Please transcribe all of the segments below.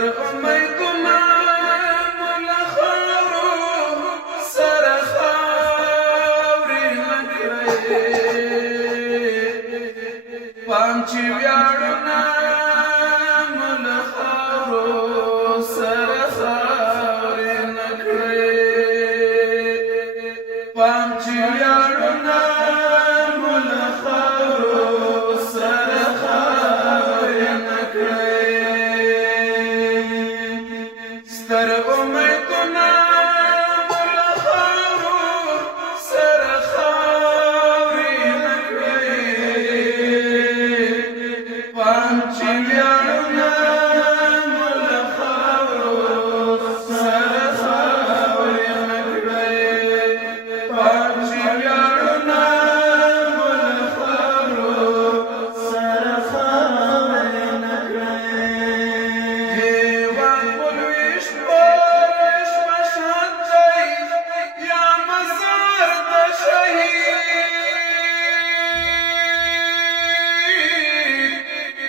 ستر امیدونه مله خاورو سره خاورې مه کړئ پام چې ویاړونه مله خاورو سره خاورې نه کړئ پام چې ویاړونه مله خاورو سره خاورې نه کړئ ستر امیدونه مله خاورو سره خاورې نه کړئ پام چې ویاړونه مله خاورو سره خاورې نه کړئ پام چې ویاړونه مله خاورو سره خاورې نه کړئ هېواد مو لویشت پرش مشهد دی یا مزار د شهید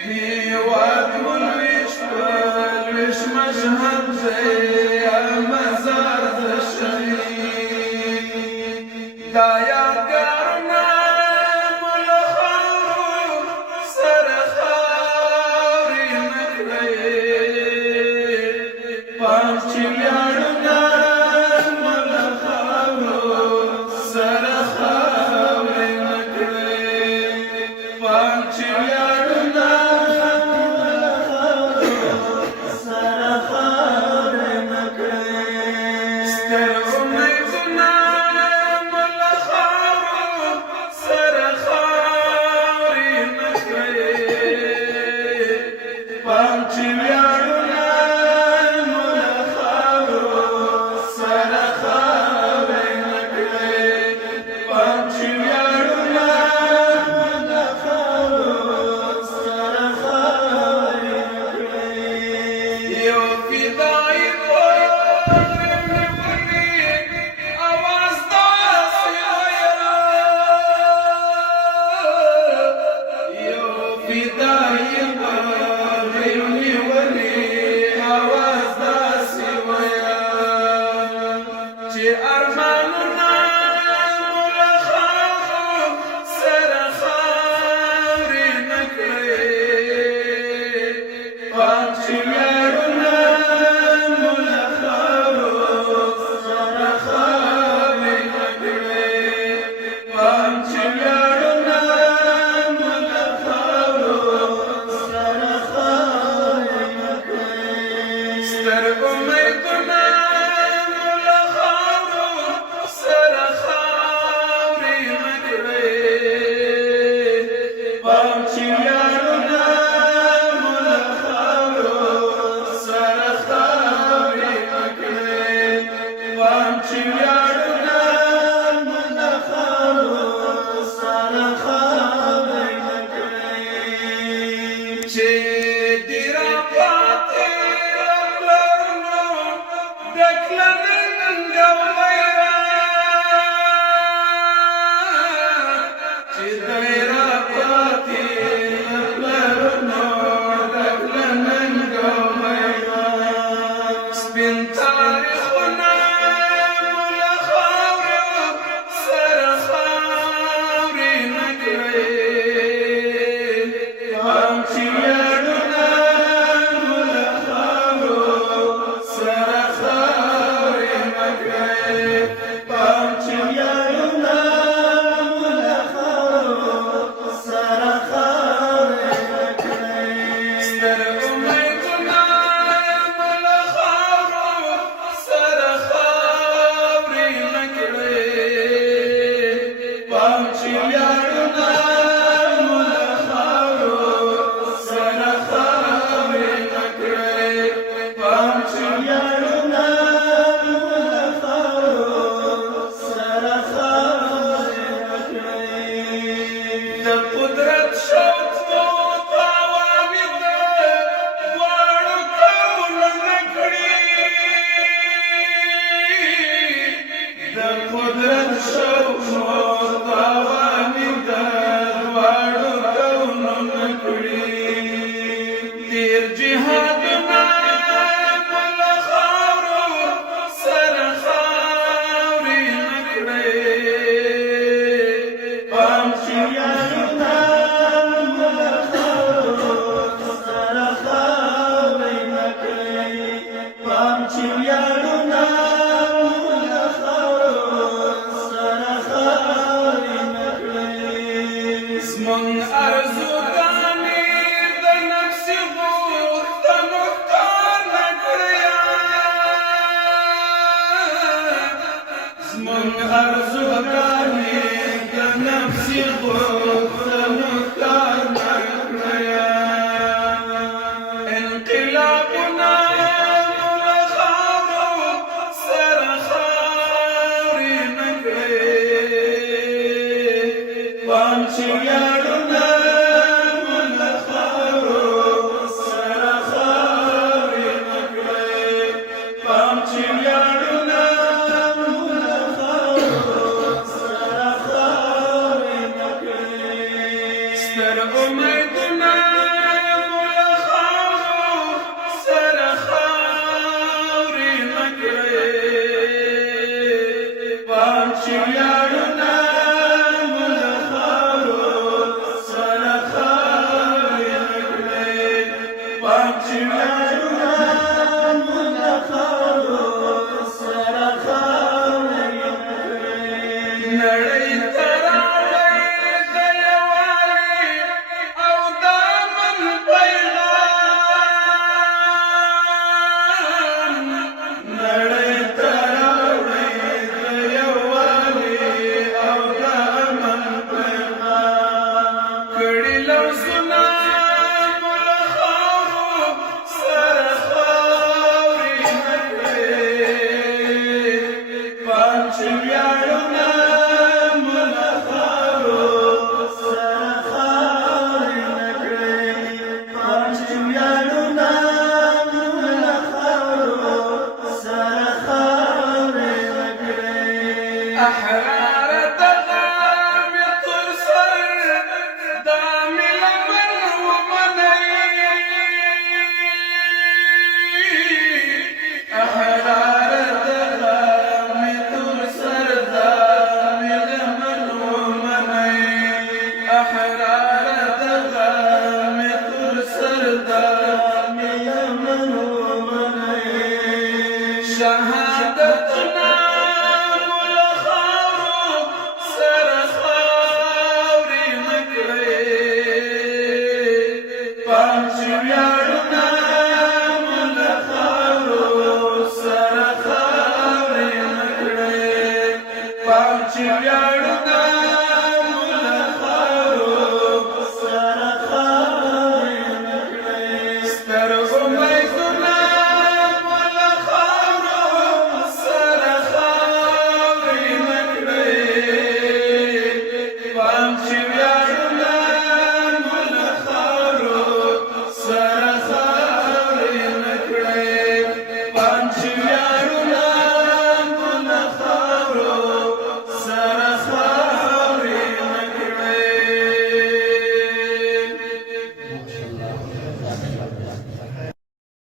هېواد مو لویشت پرش مشهد دی یا مزار د شهید دا یادګارونه مله خاورو سره خاورې نه کړئ پام چې ویاړونه مله خاورو سره خاورې نه کړئ پام چې ویاړونه مله خاورو سره خاورې نه کړئ ستر امیدونه مله خاورو سره خاورې نه کړئ پام چې ویاړونه مله خاورو سره خاورې نه کړئ پام چې ویاړونه مله خاورو سره خاورې نه کړئ یو فدایي اواز داسې ویل یو فدایي اواز داسې ویل چې ارمانونه مله خاورو سره خاورې نه کړئ پام چې ویاړونه مله خاورو سره خاورې نه کړئ پام چې ویاړونه مله خاورو سره خاورې نه کړئ ستر امیدونه مله خاورو سره خاورې نه کړئ پام چې ویاړونه مله خاورو سره خاورې نه کړئ پام چې ویاړونه مله خاورو سره خاورې نه کړئ چې دې راپاتې لرلو د غواړي